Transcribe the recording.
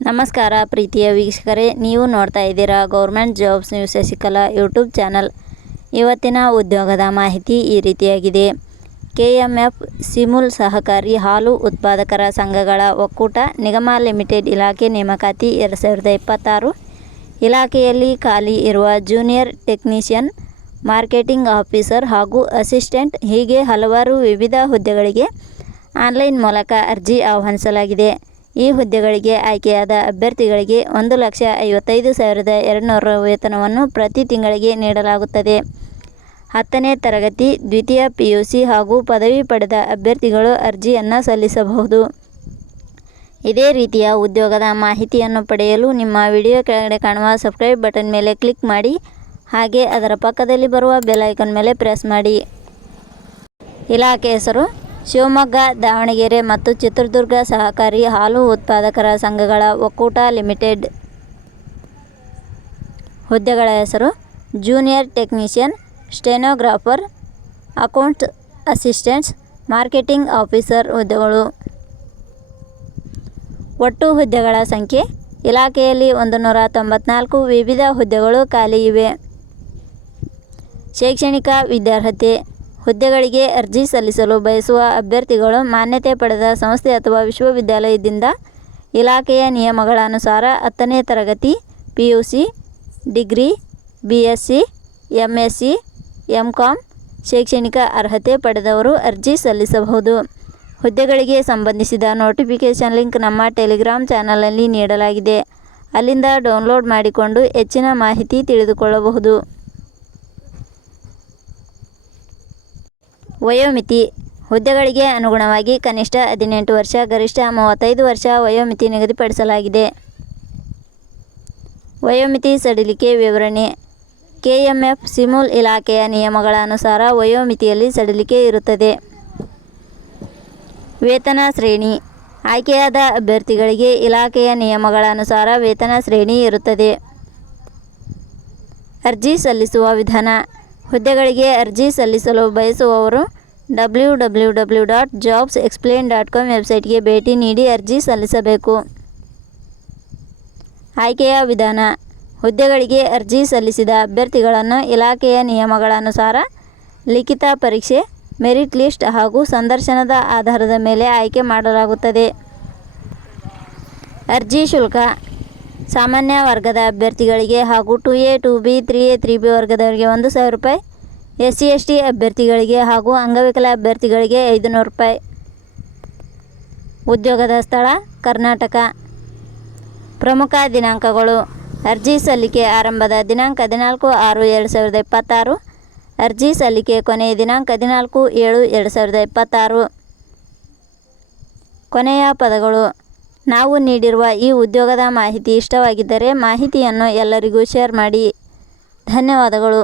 ನಮಸ್ಕಾರ ಪ್ರೀತಿಯ ವೀಕ್ಷಕರೇ, ನೀವು ನೋಡ್ತಾ ಇದ್ದೀರಾ government jobs news Shashikala YouTube channel. ಇವತ್ತಿನ ಉದ್ಯೋಗದ ಮಾಹಿತಿ ಈ ರೀತಿಯಾಗಿದೆ. KMF ಸಿಮುಲ್ ಸಹಕಾರಿ ಹಾಲು ಉತ್ಪಾದಕರ ಸಂಘಗಳ ಒಕ್ಕೂಟ ನಿಗಮ ಲಿಮಿಟೆಡ್ ಇಲಾಖೆ ನೇಮಕಾತಿ 2026. ಇಲಾಖೆಯಲ್ಲಿ ಖಾಲಿ ಇರುವ ಜೂನಿಯರ್ ಟೆಕ್ನಿಷಿಯನ್, ಮಾರ್ಕೆಟಿಂಗ್ ಆಫೀಸರ್ ಹಾಗೂ ಅಸಿಸ್ಟೆಂಟ್ ಹೀಗೆ ಹಲವಾರು ವಿವಿಧ ಹುದ್ದೆಗಳಿಗೆ ಆನ್ಲೈನ್ ಮೂಲಕ ಅರ್ಜಿ ಆಹ್ವಾನಿಸಲಾಗಿದೆ. ಈ ಹುದ್ದೆಗಳಿಗೆ ಆಯ್ಕೆಯಾದ ಅಭ್ಯರ್ಥಿಗಳಿಗೆ 1,55,200 ವೇತನವನ್ನು ಪ್ರತಿ ತಿಂಗಳಿಗೆ ನೀಡಲಾಗುತ್ತದೆ. 10ನೇ ತರಗತಿ, ದ್ವಿತೀಯ PUC ಹಾಗೂ ಪದವಿ ಪಡೆದ ಅಭ್ಯರ್ಥಿಗಳು ಅರ್ಜಿಯನ್ನು ಸಲ್ಲಿಸಬಹುದು. ಇದೇ ರೀತಿಯ ಉದ್ಯೋಗದ ಮಾಹಿತಿಯನ್ನು ಪಡೆಯಲು ನಿಮ್ಮ ವಿಡಿಯೋ ಕೆಳಗಡೆ ಕಾಣುವ ಸಬ್ಸ್ಕ್ರೈಬ್ ಬಟನ್ ಮೇಲೆ ಕ್ಲಿಕ್ ಮಾಡಿ, ಹಾಗೆ ಅದರ ಪಕ್ಕದಲ್ಲಿ ಬರುವ ಬೆಲ್ ಐಕಾನ್ ಮೇಲೆ ಪ್ರೆಸ್ ಮಾಡಿ. ಇಲಾಖೆ ಹೆಸರು ಶಿವಮೊಗ್ಗ, ದಾವಣಗೆರೆ ಮತ್ತು ಚಿತ್ರದುರ್ಗ ಸಹಕಾರಿ ಹಾಲು ಉತ್ಪಾದಕರ ಸಂಘಗಳ ಒಕ್ಕೂಟ ಲಿಮಿಟೆಡ್. ಹುದ್ದೆಗಳ ಹೆಸರು junior technician, stenographer, accounts assistants, marketing officer ಹುದ್ದೆಗಳು. ಒಟ್ಟು ಹುದ್ದೆಗಳ ಸಂಖ್ಯೆ ಇಲಾಖೆಯಲ್ಲಿ 194 ವಿವಿಧ ಹುದ್ದೆಗಳು ಖಾಲಿ ಇವೆ. ಶೈಕ್ಷಣಿಕ ವಿದ್ಯಾರ್ಹತೆ. ಹುದ್ದೆಗಳಿಗೆ ಅರ್ಜಿ ಸಲ್ಲಿಸಲು ಬಯಸುವ ಅಭ್ಯರ್ಥಿಗಳು ಮಾನ್ಯತೆ ಪಡೆದ ಸಂಸ್ಥೆ ಅಥವಾ ವಿಶ್ವವಿದ್ಯಾಲಯದಿಂದ ಇಲಾಖೆಯ ನಿಯಮಗಳ ಅನುಸಾರ 10ನೇ ತರಗತಿ, PUC, degree, BSc, MSc, MCom ಶೈಕ್ಷಣಿಕ ಅರ್ಹತೆ ಪಡೆದವರು ಅರ್ಜಿ ಸಲ್ಲಿಸಬಹುದು. ಹುದ್ದೆಗಳಿಗೆ ಸಂಬಂಧಿಸಿದ ನೋಟಿಫಿಕೇಷನ್ ಲಿಂಕ್ ನಮ್ಮ ಟೆಲಿಗ್ರಾಮ್ ಚಾನಲ್ನಲ್ಲಿ ನೀಡಲಾಗಿದೆ. ಅಲ್ಲಿಂದ ಡೌನ್ಲೋಡ್ ಮಾಡಿಕೊಂಡು ಹೆಚ್ಚಿನ ಮಾಹಿತಿ ತಿಳಿದುಕೊಳ್ಳಬಹುದು. ವಯೋಮಿತಿ. ಹುದ್ದೆಗಳಿಗೆ ಅನುಗುಣವಾಗಿ ಕನಿಷ್ಠ 18 ವರ್ಷ, ಗರಿಷ್ಠ 35 ವರ್ಷ ವಯೋಮಿತಿ ನಿಗದಿಪಡಿಸಲಾಗಿದೆ. ವಯೋಮಿತಿ ಸಡಿಲಿಕೆ ವಿವರಣೆ. KMF ಸಿಮುಲ್ ಇಲಾಖೆಯ ನಿಯಮಗಳ ಅನುಸಾರ ವಯೋಮಿತಿಯಲ್ಲಿ ಸಡಿಲಿಕೆ ಇರುತ್ತದೆ. ವೇತನ ಶ್ರೇಣಿ. ಆಯ್ಕೆಯಾದ ಅಭ್ಯರ್ಥಿಗಳಿಗೆ ಇಲಾಖೆಯ ನಿಯಮಗಳ ಅನುಸಾರ ವೇತನ ಶ್ರೇಣಿ ಇರುತ್ತದೆ. ಅರ್ಜಿ ಸಲ್ಲಿಸುವ ವಿಧಾನ. ಹುದ್ದೆಗಳಿಗೆ ಅರ್ಜಿ ಸಲ್ಲಿಸಲು ಬಯಸುವವರು www.jobsexplain.com ವೆಬ್ಸೈಟ್ಗೆ ಭೇಟಿ ನೀಡಿ ಅರ್ಜಿ ಸಲ್ಲಿಸಬೇಕು. ಆಯ್ಕೆಯ ವಿಧಾನ. ಹುದ್ದೆಗಳಿಗೆ ಅರ್ಜಿ ಸಲ್ಲಿಸಿದ ಅಭ್ಯರ್ಥಿಗಳನ್ನು ಇಲಾಖೆಯ ನಿಯಮಗಳ ಅನುಸಾರ ಲಿಖಿತ ಪರೀಕ್ಷೆ, ಮೆರಿಟ್ ಲಿಸ್ಟ್ ಹಾಗೂ ಸಂದರ್ಶನದ ಆಧಾರದ ಮೇಲೆ ಆಯ್ಕೆ ಮಾಡಲಾಗುತ್ತದೆ. ಅರ್ಜಿ ಶುಲ್ಕ. ಸಾಮಾನ್ಯ ವರ್ಗದ ಅಭ್ಯರ್ಥಿಗಳಿಗೆ ಹಾಗೂ 2A, 2B, 3A, 3B ವರ್ಗದವರಿಗೆ 1,000 ರೂಪಾಯಿ, SC, ST ಅಭ್ಯರ್ಥಿಗಳಿಗೆ ಹಾಗೂ ಅಂಗವಿಕಲ ಅಭ್ಯರ್ಥಿಗಳಿಗೆ 500 ರೂಪಾಯಿ. ಉದ್ಯೋಗದ ಸ್ಥಳ ಕರ್ನಾಟಕ. ಪ್ರಮುಖ ದಿನಾಂಕಗಳು. ಅರ್ಜಿ ಸಲ್ಲಿಕೆ ಆರಂಭದ ದಿನಾಂಕ 14/6/2026. ಅರ್ಜಿ ಸಲ್ಲಿಕೆ ಕೊನೆಯ ದಿನಾಂಕ 14/7/2026. ಕೊನೆಯ ಪದಗಳು. ನಾವು ನೀಡಿರುವ ಈ ಉದ್ಯೋಗದ ಮಾಹಿತಿ ಇಷ್ಟವಾಗಿದ್ದರೆ ಮಾಹಿತಿಯನ್ನು ಎಲ್ಲರಿಗೂ ಶೇರ್ ಮಾಡಿ. ಧನ್ಯವಾದಗಳು.